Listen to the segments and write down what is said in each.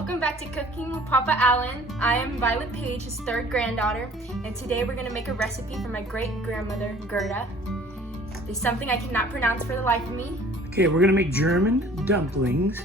Welcome back to Cooking with Papa Allen. I am Violet Paige, his third granddaughter, and today we're going to make a recipe for my great-grandmother, Gerda. It's something I cannot pronounce for the life of me. Okay, we're going to make German dumplings,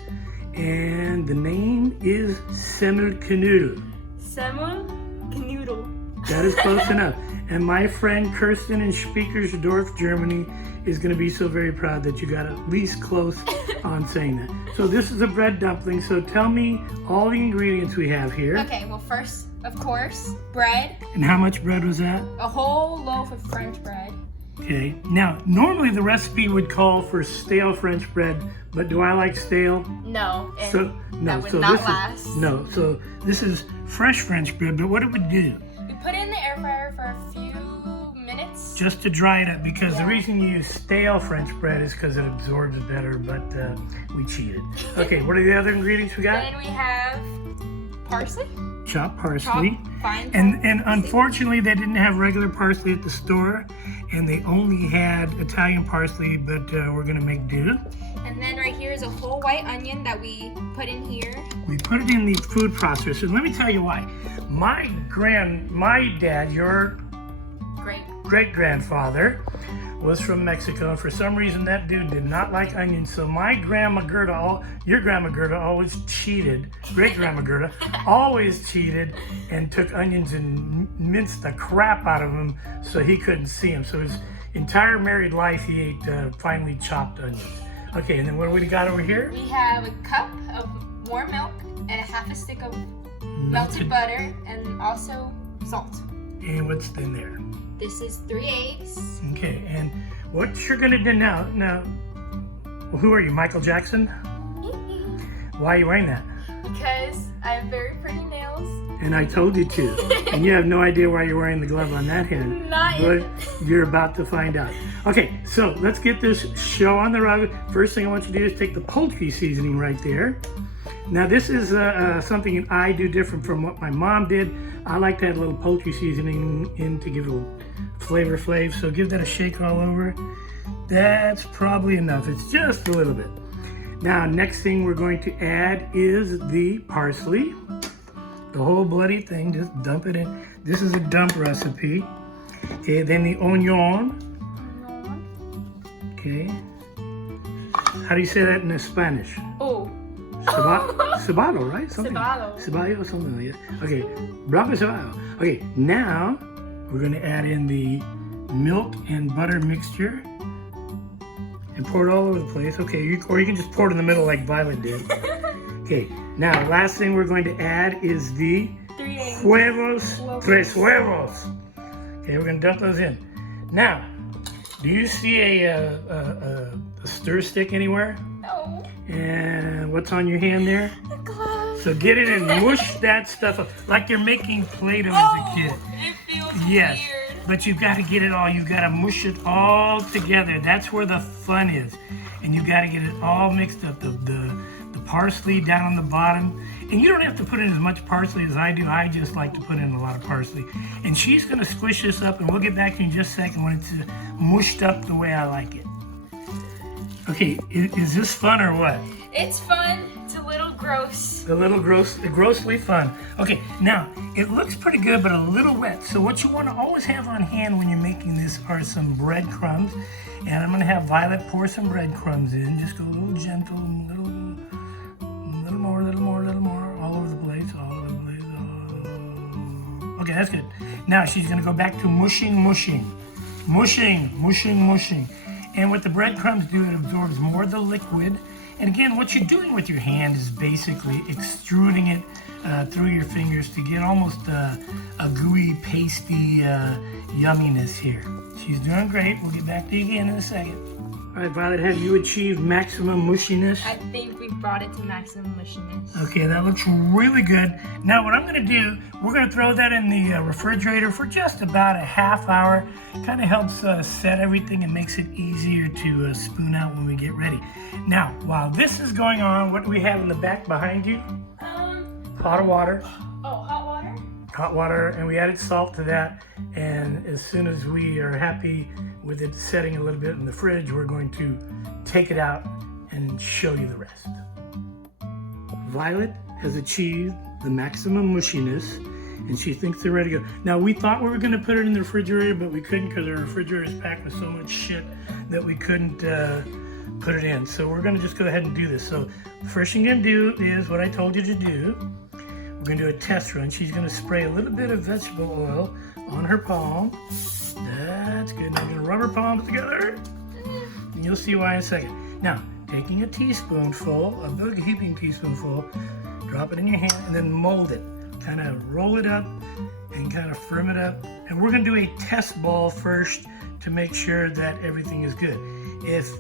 and the name is Semmelknodel. Semmelknodel. That is close enough. And my friend Kirsten in Spiekersdorf, Germany, is going to be so very proud that you got at least close on saying that. So this is a bread dumpling, so tell me all the ingredients we have here. Okay, well first, of course, bread. And how much bread was that? A whole loaf of French bread. Okay, now normally the recipe would call for stale French bread, but do I like stale? No, and So that would not last. So this is fresh French bread, but what it would do? We put it in the air fryer for a few minutes. Just to dry it up, because the reason you use stale French bread is because it absorbs better, but we cheated. Okay, what are the other ingredients we got? Then we have parsley. Chopped parsley. Fine. And unfortunately they didn't have regular parsley at the store, and they only had Italian parsley, but we're gonna make do. And then right here is a whole white onion that we put in here. We put it in the food processor, and let me tell you why. My dad, your great-grandfather, was from Mexico, and for some reason that dude did not like onions. So my grandma Gerda, your grandma Gerda, always cheated. Great-grandma Gerda always cheated and took onions and minced the crap out of them so he couldn't see them. So his entire married life he ate finely chopped onions. Okay, and then what do we got over here? We have a cup of warm milk and a half a stick of melted butter and also salt. And what's in there? This is 3 eggs. Okay, and what you're gonna do now, who are you, Michael Jackson? Why are you wearing that? Because I have very pretty nails. And I told you to. And you have no idea why you're wearing the glove on that hand. Not but yet. You're about to find out. Okay, so let's get this show on the road. First thing I want you to do is take the poultry seasoning right there. Now this is something I do different from what my mom did. I like to add a little poultry seasoning in to give it a little flavor flav. So give that a shake all over. That's probably enough. It's just a little bit. Now next thing we're going to add is the parsley. The whole bloody thing, just dump it in. This is a dump recipe. Okay, then the onion. Okay. How do you say that in Spanish? Oh. Cebado, right? Cebado. Cebado, something like that. Okay, blanco cebado. Okay, now we're gonna add in the milk and butter mixture and pour it all over the place. Okay, or you can just pour it in the middle like Violet did. Okay, now last thing we're going to add is the 3 eggs. tres huevos. Okay, we're gonna dump those in. Now, do you see a stir stick anywhere? No. And what's on your hand there? The glove. So get it and mush that stuff up like you're making Play-Doh as a kid. It feels Yes, weird. but you've got to get it all. You've got to mush it all together. That's where the fun is. And you've got to get it all mixed up. The parsley down on the bottom. And you don't have to put in as much parsley as I do. I just like to put in a lot of parsley. And she's going to squish this up, and we'll get back to you in just a second when it's mushed up the way I like it. Okay, is this fun or what? It's fun. It's a little gross. A little grossly fun. Okay, now it looks pretty good, but a little wet. So what you want to always have on hand when you're making this are some breadcrumbs. And I'm going to have Violet pour some breadcrumbs in. Just go a little gentle, little more, all over the place, Okay, that's good. Now she's going to go back to mushing. And what the breadcrumbs do, it absorbs more of the liquid. And again, what you're doing with your hand is basically extruding it through your fingers to get almost a gooey, pasty yumminess here. She's doing great. We'll get back to you again in a second. All right, Violet, have you achieved maximum mushiness? I think we brought it to maximum mushiness. Okay, that looks really good. Now what I'm gonna do, we're gonna throw that in the refrigerator for just about a half hour. Kind of helps set everything and makes it easier to spoon out when we get ready. Now, while this is going on, what do we have in the back behind you? Pot of water. Oh, hot water? Hot water, and we added salt to that. And as soon as we are happy with it setting a little bit in the fridge, we're going to take it out and show you the rest. Violet, has achieved the maximum mushiness, and she thinks they're ready to go. Now, we thought we were going to put it in the refrigerator, but we couldn't because our refrigerator is packed with so much shit that we couldn't put it in. So we're going to just go ahead and do this. So the first thing you're going to do is what I told you to do. We're going to do a test run. She's going to spray a little bit of vegetable oil on her palm. That's good. Now I'm going to rub her palms together, and you'll see why in a second. Now, taking a teaspoonful, a big heaping teaspoonful, drop it in your hand, and then mold it. Kind of roll it up and kind of firm it up. And we're going to do a test ball first to make sure that everything is good.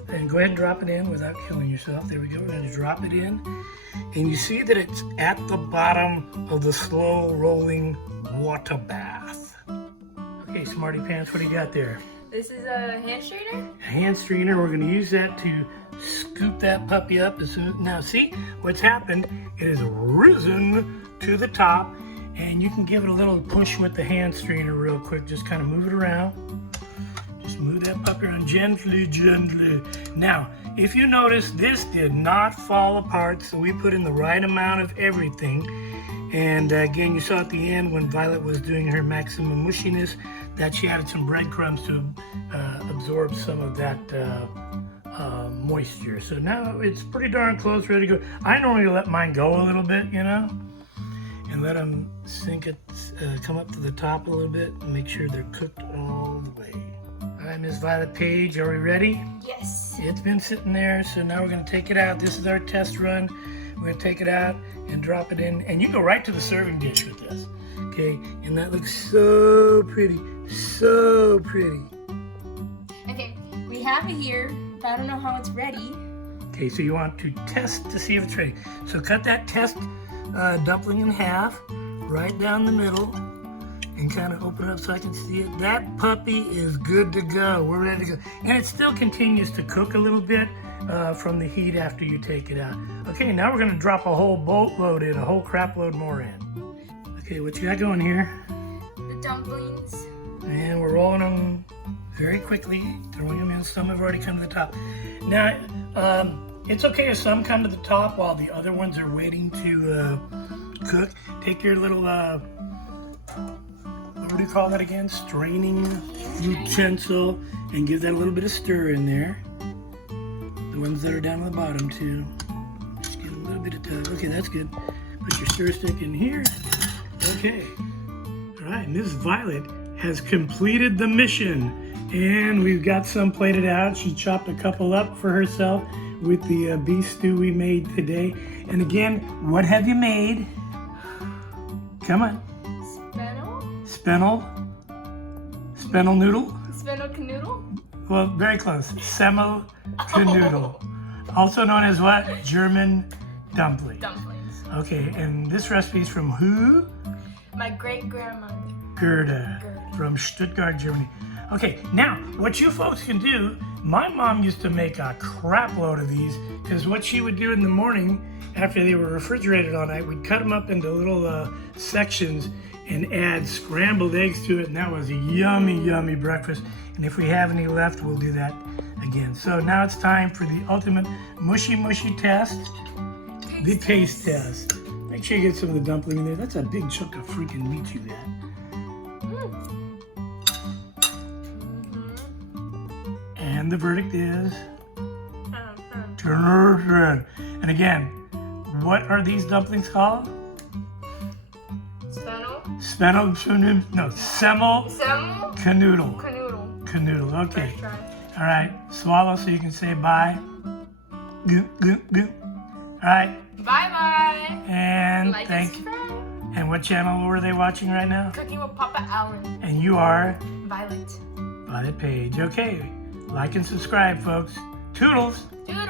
And go ahead and drop it in without killing yourself. There we go. We're going to drop it in. And you see that it's at the bottom of the slow rolling water bath. Okay, Smarty Pants, what do you got there? This is a hand straightener? A hand straightener. We're going to use that to scoop that puppy up as soon. Now see what's happened? It has risen to the top, and you can give it a little push with the hand straightener real quick. Just kind of move it around. Just move that puppy around gently, gently. Now, if you notice, this did not fall apart, so we put in the right amount of everything. And again, you saw at the end when Violet was doing her maximum mushiness that she added some breadcrumbs to absorb some of that moisture. So now it's pretty darn close, ready to go. I normally let mine go a little bit, you know, and let them sink it, come up to the top a little bit and make sure they're cooked all the way. All right, Miss Violet Paige, are we ready? Yes. It's been sitting there, so now we're going to take it out. This is our test run. We're going to take it out and drop it in, and you go right to the serving dish with this. Okay, and that looks so pretty, so pretty. Okay, we have it here, but I don't know how it's ready. Okay, so you want to test to see if it's ready. So cut that test dumpling in half, right down the middle, and kind of open it up so I can see it. That puppy is good to go. We're ready to go. And it still continues to cook a little bit from the heat after you take it out. Okay, now we're gonna drop a whole boatload in, a whole crap load more in. Okay, what you got going here? The dumplings. And we're rolling them very quickly, throwing them in. Some have already come to the top. Now, it's okay if some come to the top while the other ones are waiting to cook. Take your little, what do you call that again? Straining utensil, and give that a little bit of stir in there. The ones that are down at the bottom too. Just give a little bit of tug. Okay, that's good. Put your stir stick in here. Okay. All right, Miss Violet has completed the mission, and we've got some plated out. She chopped a couple up for herself with the beef stew we made today. And again, what have you made? Come on. Spennel noodle? Semmelknodel? Well, very close. Semmelknodel. Also known as what? German dumpling. Dumplings. Okay, and this recipe is from who? My great-grandmother. Gerda. From Stuttgart, Germany. Okay, now, what you folks can do, my mom used to make a crap load of these, because what she would do in the morning, after they were refrigerated all night, we'd cut them up into little sections and add scrambled eggs to it, and that was a yummy, yummy breakfast. And if we have any left, we'll do that again. So now it's time for the ultimate mushy test, the taste test. Make sure you get some of the dumpling in there. That's a big chunk of freaking meat you got. And the verdict is... And again, what are these dumplings called? Semmelknodel. Canoodle. Okay. All right. Swallow so you can say bye. All right. Bye-bye. And Like thank and you. subscribe. And what channel were they watching right now? Cooking with Papa Allen. And you are Violet. Violet Paige. Okay. Like and subscribe, folks. Toodles. Toodles.